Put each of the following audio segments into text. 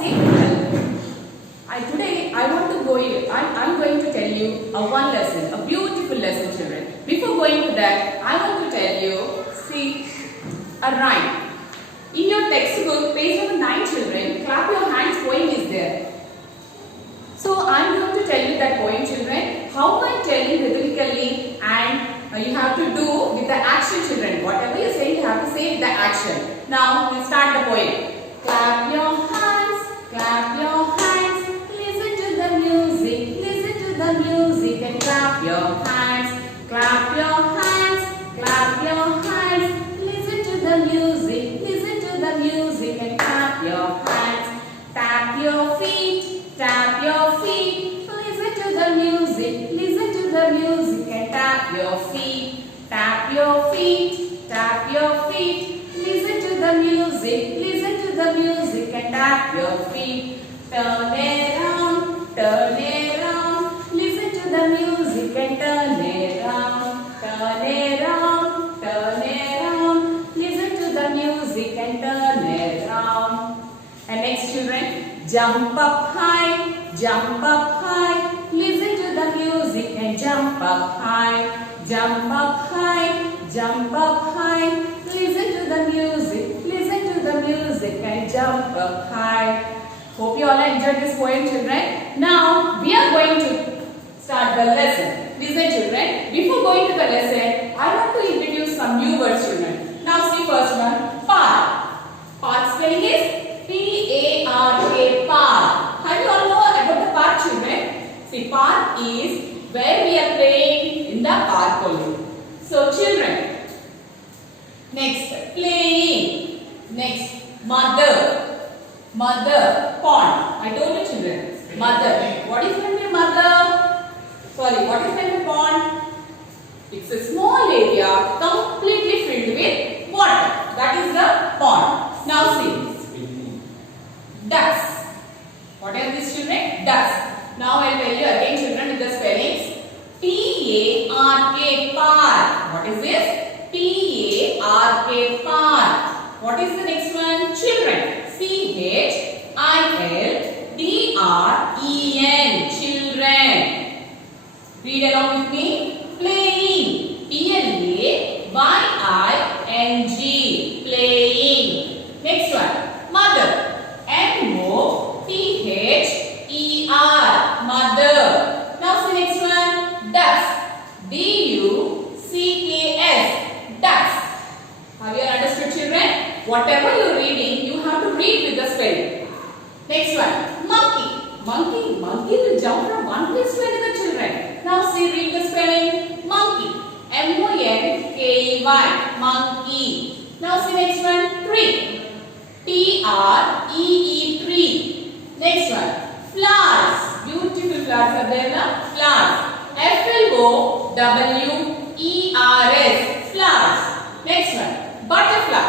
say hello. Today I'm going to tell you one lesson, a beautiful lesson, children. Before going to that, I want to tell you, see, a rhyme. In your textbook, page number 9, children, clap your hands poem is there. So I'm going to tell you that poem, children. How I'm telling rhythmically, and you have to do with the action, children. Whatever you say, you have to say with the action. Now we'll start the poem. Clap your hands, clap your hands. Listen to the music and clap your hands. Clap your hands, clap your hands. Listen to the music and clap your hands. Tap your feet, tap your feet. Listen to the music and tap your feet. Tap your feet, tap your feet. Listen to the music and tap your feet. Turn around, listen to the music and turn around, listen to the music and turn around. And next, children, jump up high, listen to the music and jump up high, listen to the music and jump up high. Hope you all enjoyed this poem, children. Now we are going to start the lesson. Listen, children. Before going to the lesson, I want to introduce some new words, children. Now see first one, park. Park spelling is P-A-R-K, park. Have you all know about the park, children? See, park is where we are playing in the park only. So, children. Next, playing. Next, mother. Mother, pond. I told you, children. Mother. What is meant by mother? Sorry, what is meant by pond? It's a small area completely filled with water. That is the pond. Now see. Ducks. What are these, children? Ducks. Now I will tell you again, children, with the spellings. P-A-R-K, park. What is this? P-A-R-K, park. What is the next one? Children. C-H-I-L-D-R-E-N, children. Read along with me. Playing. P-L-A-Y-I-N-G, playing. Next one. Mother. M-O-T-H-E-R, mother. Now see next one. Ducks. D-U-C-K-S, ducks. Have you all understood, children? Whatever you are reading, you have to read with the spelling. Next one, monkey. Monkey will jump from one place to another, children. Now see, read the spelling. Monkey. M-O-N-K-E-Y. Monkey. Now see next one, tree. T-R-E-E, tree. Next one, flowers. Beautiful flowers are there now. Flowers. F-L-O-W-E-R-S. Flowers. Next one, butterfly.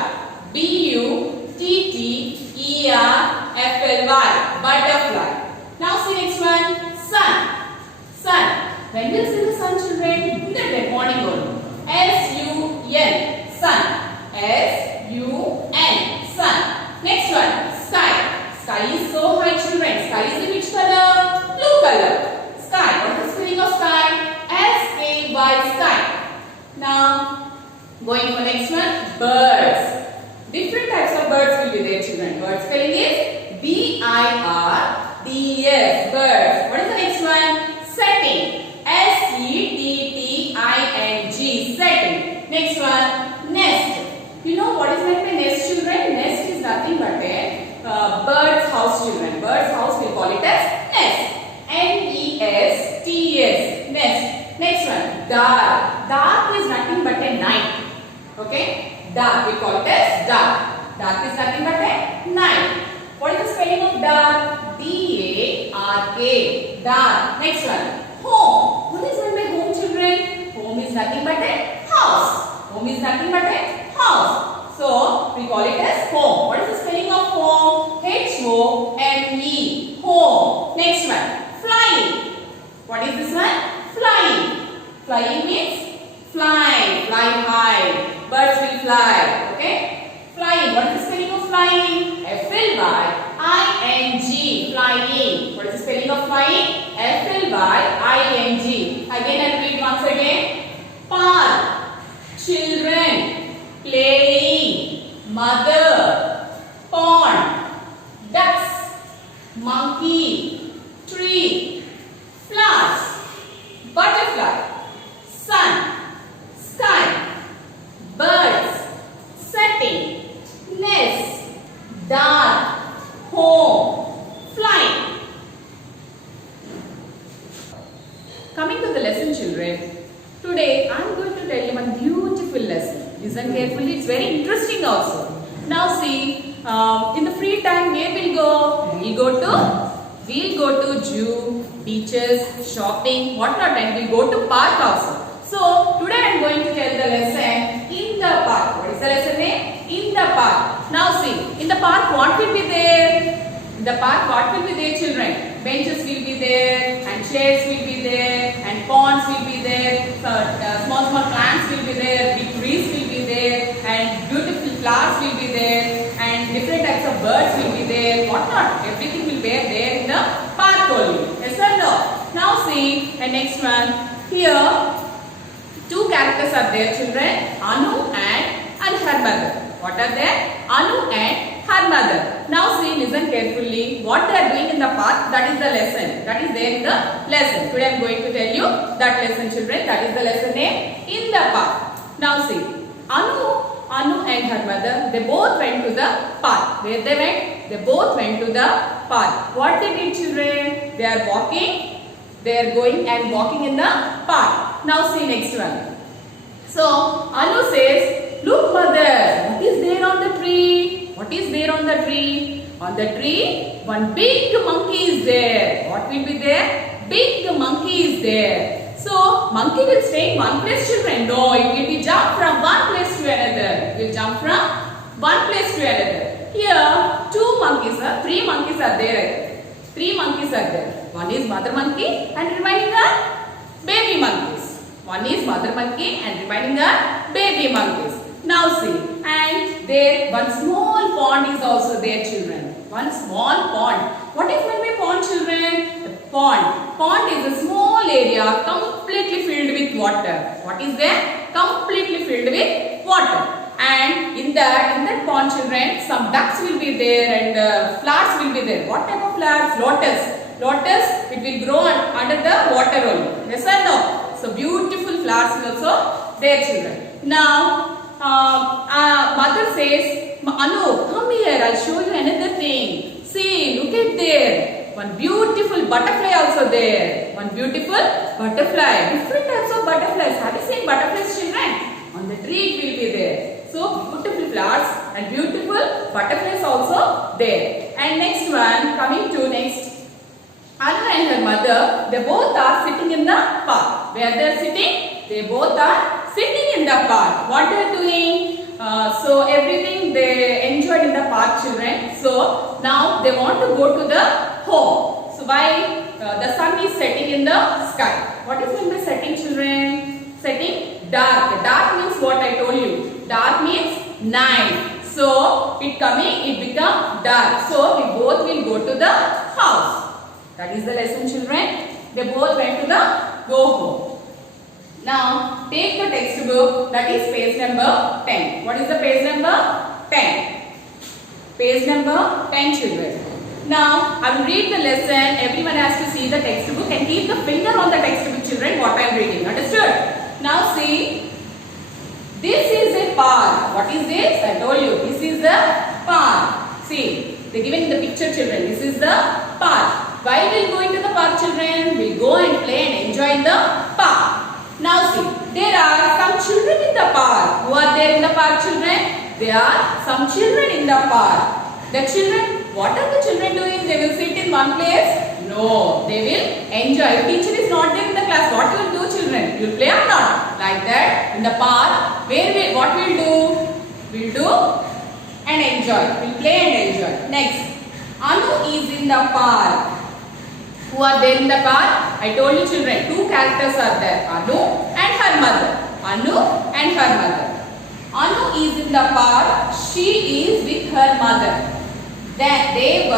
B-U-T-T-E-R-F-L-Y, butterfly. Now see next one, sun. When you see the sun, children? In the morning only. S-U-N, sun. S-U-N, sun. Next one, sky. Sky is so high, children. Sky is in which color? Blue color. Sky. What is the spelling of sky? S-K-Y, sky. Now, going for next one, birds. Different types of birds will be there, children. Bird spelling is B-I-R-D-S, birds. What is the next one? Setting. S-E-T-T-I-N-G, setting. Next one, nest. You know what is meant by nest, children? Nest is nothing but a bird's house, children. Bird's house, we call it as nest. N-E-S-T-S, nest. Next one, dark. Dark is nothing but a night. Okay? Dark, we call it as dark. Dark is nothing but a night. What is the spelling of dark? D-A-R-K, dark. Next one, home. What is meant by home, children? Home is nothing but a house. Home is nothing but a house. So, we call it as home. What is the spelling of home? H-O-M-E, home. Next one, flying. What is this one? Flying. Flying means fly, fly high. Birds will fly. Okay? Flying. What is the spelling of flying? F-L-Y-I-N-G. Amplifying F-L-Y-I-N-G. Again I repeat once again. Park, children, playing, mother, pond, ducks, monkey, tree, flowers, butterfly, sun, sky, birds, setting, nest, dark, home, flying. Coming to the lesson, children. Today I am going to tell you one beautiful lesson. Listen carefully, it's very interesting also. Now see, in the free time where we'll go? We'll go to zoo, beaches, shopping, whatnot, and we'll go to park also. So today I am going to tell the lesson in the park. What is the lesson name? In the park. Now see, in the park what will be there? In the park what will be there, children? Benches will be there, and chairs will be there, and ponds will be there, small plants will be there, big trees will be there, and beautiful flowers will be there, and different types of birds will be there, whatnot. Everything will be there in the park only. Yes or no? Now see, and next one. Here, two characters are there, children. Anu and her mother. What are they? Anu and her mother. Now see, listen carefully. What they are doing in the park, that is the lesson. That is there in the lesson. Today I am going to tell you that lesson, children. That is the lesson name, in the park. Now see, Anu and her mother, they both went to the park. Where they went? They both went to the park. What they did, children? They are walking. They are going and walking in the park. Now see next one. So Anu says, "Look, mother, what is there on the tree? What is there on the tree? On the tree, one big monkey is there. What will be there? Big monkey is there. So monkey will stay in one place, children? No, it will be jump from one place to another. It will jump from one place to another. Here, three monkeys are there. Three monkeys are there. One is mother monkey and remaining are baby monkeys. One is mother monkey and remaining are baby monkeys. Now see, and there one small pond is also there, children. One small pond. What is meant by pond, children? The pond. Pond is a small area completely filled with water. What is there? Completely filled with water. And in that pond, children, some ducks will be there and flowers will be there. What type of flowers? Lotus, it will grow under the water only. Yes or no? So beautiful flowers is also there, children. Now, mother says, Anu, come here, I'll show you another thing. See, look at there. One beautiful butterfly also there. One beautiful butterfly. Different types of butterflies. Have you seen butterflies, children? On the tree it will be there. So, beautiful flowers and beautiful butterflies also there. And next one, coming to next. Anu and her mother, they both are sitting in the park. Where they are sitting? They both are sitting in the park. What they are doing? So everything they enjoyed in the park, children. So now they want to go to the home. So why? The sun is setting in the sky. What is meant by setting, children? Setting dark. Dark means what I told you. Dark means night. So it become dark. So we both will go to the house. That is the lesson, children. They both went to the go home. Now, take the textbook, that is page number 10. What is the page number? 10. Page number 10, children. Now, I will read the lesson. Everyone has to see the textbook and keep the finger on the textbook, children, what I am reading. Understood? Now, see. This is a park. What is this? I told you. This is the park. See, they given in the picture, children. This is the park. Why will go into the park, children? We'll go and play and enjoy in the park. Now see, there are some children in the park. Who are there in the park, children? There are some children in the park. The children, what are the children doing? They will sit in one place? No, they will enjoy. Teacher is not there in the class. What will do, children? You will play or not? Like that, in the park, what we'll do? We'll do and enjoy. We'll play and enjoy. Next, Anu is in the park. Who are there in the park? I told you, children, two characters are there. Anu and her mother. Anu and her mother. Anu is in the park. She is with her mother. Then they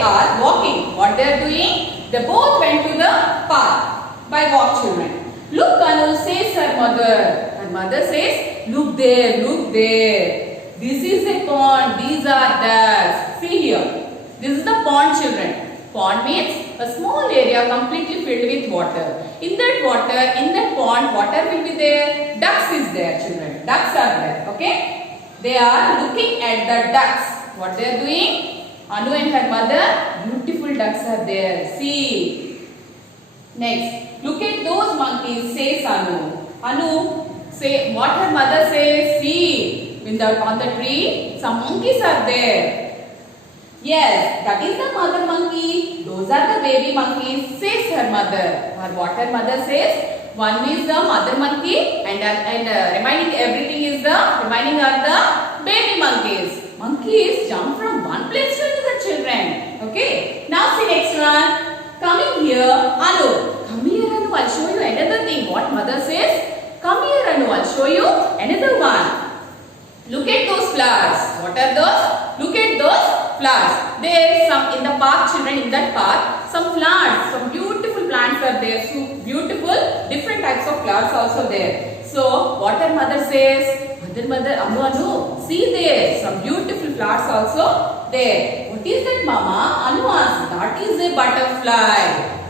are walking. What they are doing? They both went to the park by walk, children. Look, Anu, says her mother. Her mother says, look there, look there. This is a pond, these are ducks. See here. This is the pond, children. Pond means a small area completely filled with water. In that water, in that pond, water will be there. Ducks is there, children. Ducks are there. Okay? They are looking at the ducks. What they are doing? Anu and her mother, beautiful ducks are there. See. Next, look at those monkeys, says Anu. Anu, say what her mother says. See, on the tree, some monkeys are there. Yes, that is the mother monkey. Those are the baby monkeys, says her mother. What her mother says? One is the mother monkey and remaining everything is remaining are the baby monkeys. Monkeys jump from one place to another, children. Okay. Now see next one. Coming here, Anu. Come here, Anu. I'll show you another thing. What mother says? Come here, Anu. I'll show you another one. Look at those flowers. What are those? Look at those flowers. There some in the park, children, in that park, some plants, some beautiful plants are there. So beautiful, different types of flowers also there. So what her mother says? Mother, Anu, see there, some beautiful flowers also there. What is that, Mama? Anu asks, that is a butterfly.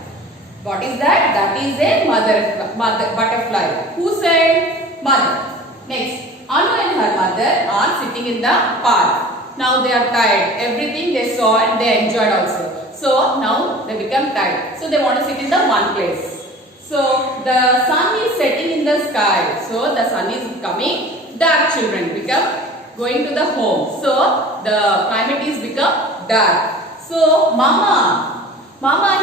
What is that? That is a mother butterfly. Who said? Mother. Next. Anu and her mother are sitting in the park. Now they are tired. Everything they saw and they enjoyed also. So now they become tired. So they want to sit in the one place. So the sun is setting in the sky. So the sun is coming. Dark, children become going to the home. So the climate is become dark. So Mama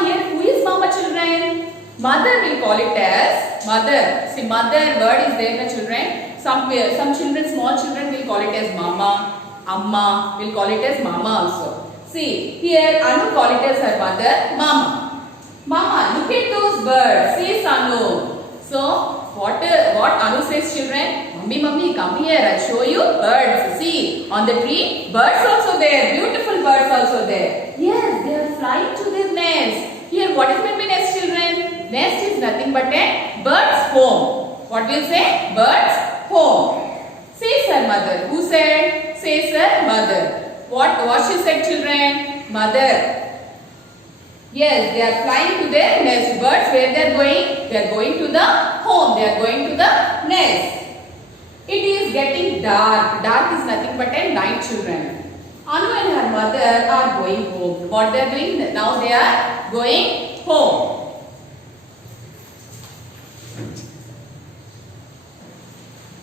here. Who is Mama, children? Mother will call it as mother. See, mother word is there, the children. Some children, small children will call it as Mama. Amma will call it as Mama also. See, here Anu call it as her mother, Mama. Mama, look at those birds, says Anu. So, what Anu says, children? Mummy, come here, I'll show you birds. See, on the tree, birds also there, beautiful birds also there. Yes, they are flying to their nest. Here, what is meant by nest, children? Nest is nothing but a bird's home. What will say? Bird's home. Says her mother. Who said? Says her mother. What she said, children? Mother. Yes, they are flying to their nest. Birds, where they are going? They are going to the home. They are going to the nest. It is getting dark. Dark is nothing but a night, children. Anu and her mother are going home. What they are doing? Now they are going home.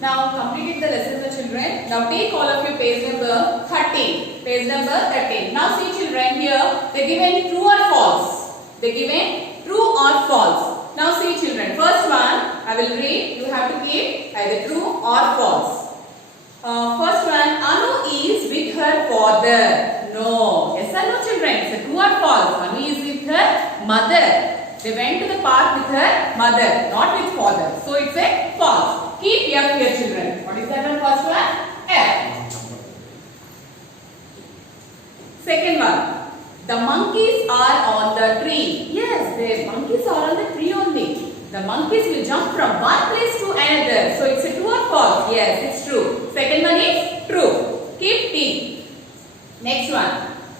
Now completed the lessons, children. Now take all of you page number 13. Page number 13. Now see, children, here they given true or false. They given true or false. Now see, children, first one I will read. You have to give either true or false. First one, Anu is with her father. No. Yes or no, children? It's a true or false. Anu is with her mother. They went to the park with her mother, not with father. So it's a false. Keep F here, children. What is that one? First one? F. Second one. The monkeys are on the tree. Yes, the monkeys are on the tree only. The monkeys will jump from one place to another. So it's a true or false? Yes, it's true. Second one is true. Keep T. Next one.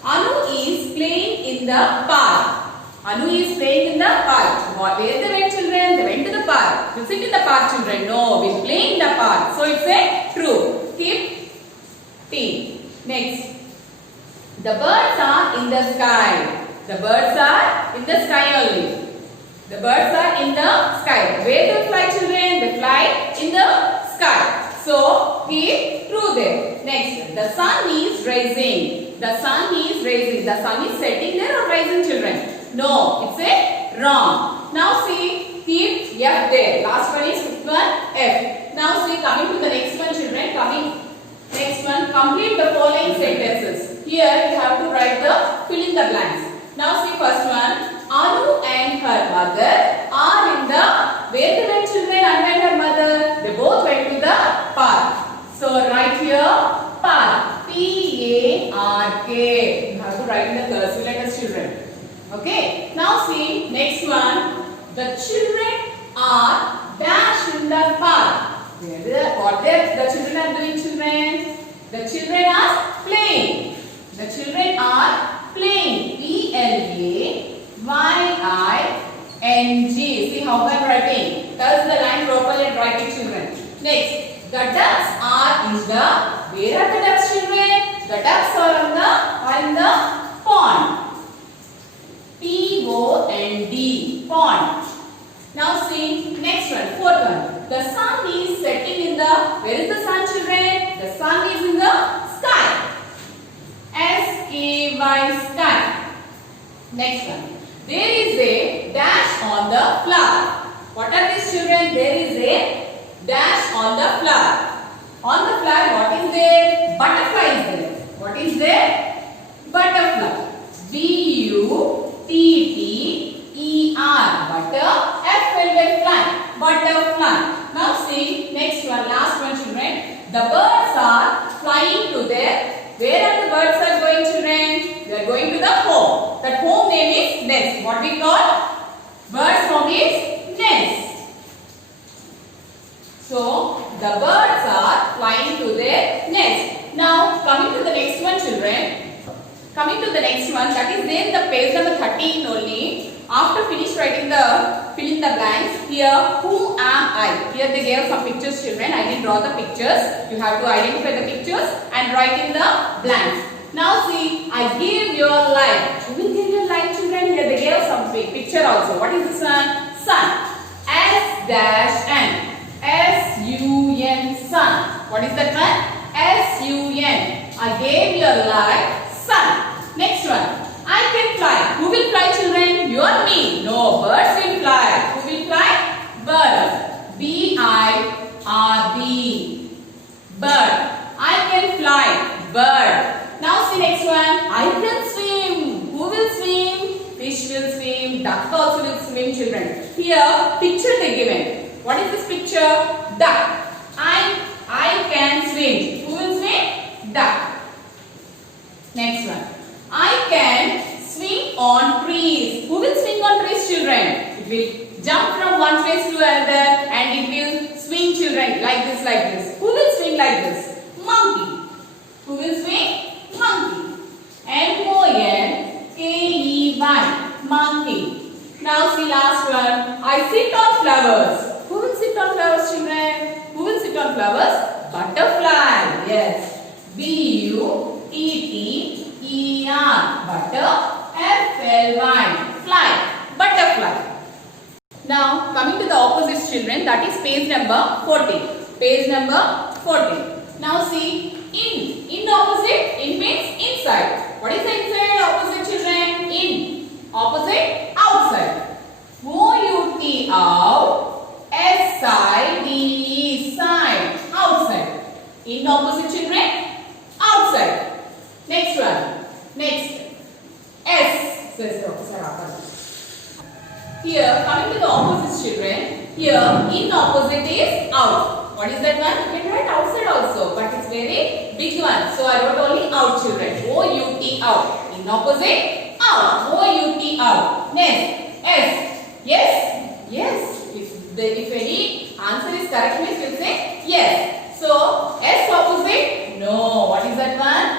Anu is playing in the park. Anu is playing in the park. Where they went, children? They went to the park. You sit in the park, children. No, we play in the park. So it's a true. Keep T. Next. The birds are in the sky. The birds are in the sky only. The birds are in the sky. Where they fly, children? They fly in the sky. So keep true there. Next. The sun is rising. The sun is rising. The sun is setting there or rising, children? No, it's a wrong. Now see, keep F there. Last one is fifth one, F. Now see, coming to the next one, children. Next one, complete the following sentences. Here you have to write the fill in the blanks. Now see, first one. Anu and her mother are in the, where they went, children? Anu and her mother, they both went to the park. So write here park. P-A-R-K. You have to write in the cursive letters, children. Okay. Now see next one. The children are dash in the park. What the children are doing, children? The children are playing. The children are playing. P-L-A-Y-I-N-G. See how I am writing. Touch the line properly and write it, children. Next, the ducks are in the. Where are the ducks, children? The ducks are in the pond. P-O-N-D. Pond. Now see next one, fourth one. The sun is setting in the. Where is the sun, children? The sun is in the sky. S-K-Y, sky. Next one. There is a dash on the flower. What are these, children? There is a dash on the flower. On the flower, what is there? Butterfly is there. What is there? Butterfly. B-U-T-T-E-R. Butter. F-L-Y, fly. Butterfly. Now see next one, last one, children. The birds are flying to their. Where are the birds are going, children? They are going to the home. That home name is nest. What we call? Bird's home is nest. So the birds are flying to their nest. Now coming to the next one, children. Coming to the next one, that is there in the page number 13 only. After finish writing the fill in the blanks, here who am I? Here they gave some pictures, children. I didn't draw the pictures. You have to identify the pictures and write in the blanks. Now see, I gave your life. Who will give your life, children? Here they gave some picture also. What is this one? Sun. S-N. S-U-N. Sun. What is that one? S-U-N. I gave your life. Sun. Next one. I can fly. Who will fly, children? You or me? No, birds will fly. Who will fly? Birds. B-I-R-D. Bird. I can fly. Bird. Now see next one. I can swim. Who will swim? Fish will swim. Duck also will swim, children. Here, picture they given. What is this picture? Duck. I can swim. Who will swim? Duck. Next one. I can swing on trees. Who will swing on trees, children? It will jump from one place to another and it will swing, children, like this, like this. Who will swing like this? Monkey. Who will swing? Monkey. M-O-N-K-E-Y. Monkey. Now see last one. I sit on flowers. Who will sit on flowers, children? Who will sit on flowers? Butterfly. Yes. B-U-T-T-E-R. Butter. F-L-Y. Fly. Butterfly. Now coming to the opposite, children, that is page number 14. Page number 14. Now see, in opposite, in means inside. What is the inside opposite, children? In. Opposite, outside. O-U-T, out. S-I-D-E, side. Outside. In opposite, children? Outside. Next one. Next. S. Here, coming to the opposite, children. Here, in opposite is out. What is that one? You can write outside also, but it's very big one. So I wrote only out, children. O-U-T, out. In opposite, out. O-U-T, out. Next, S. Yes? Yes. If any answer is correct, means you will say yes. So, S opposite, no. What is that one?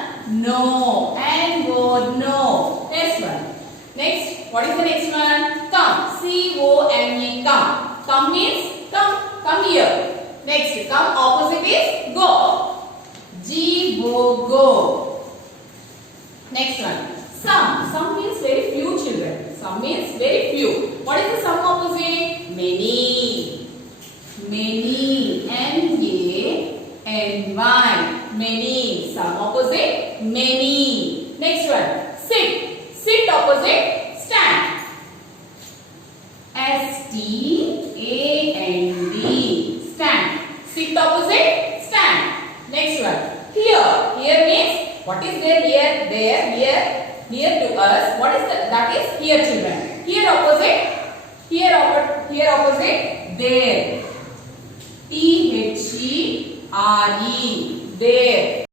No. And go, no. Next one. Next, what is the next one? Come. C-O-M-E, come. Come means come here. Next, come opposite is go. G-O, go. Next one. Some. Some means very few, children. Some means very few. What is the some opposite? Many. Many. M-A-N-Y. Many. Some opposite? Many. Next one. Sit. Sit opposite? Stand. S-T-A-N-D. Stand. Sit opposite? Stand. Next one. Here. Here means what is there? Here, there, here. Near to us. What is that is here, children. Here opposite. Here opposite. There. T-H-E-R-E. There.